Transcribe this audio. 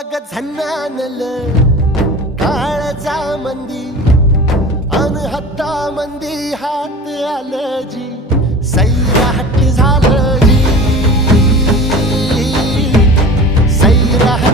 अग झन्नानल काळजा मंदी अन हत्ता मंदी हात आलं जी सैराट झालं जी सैराट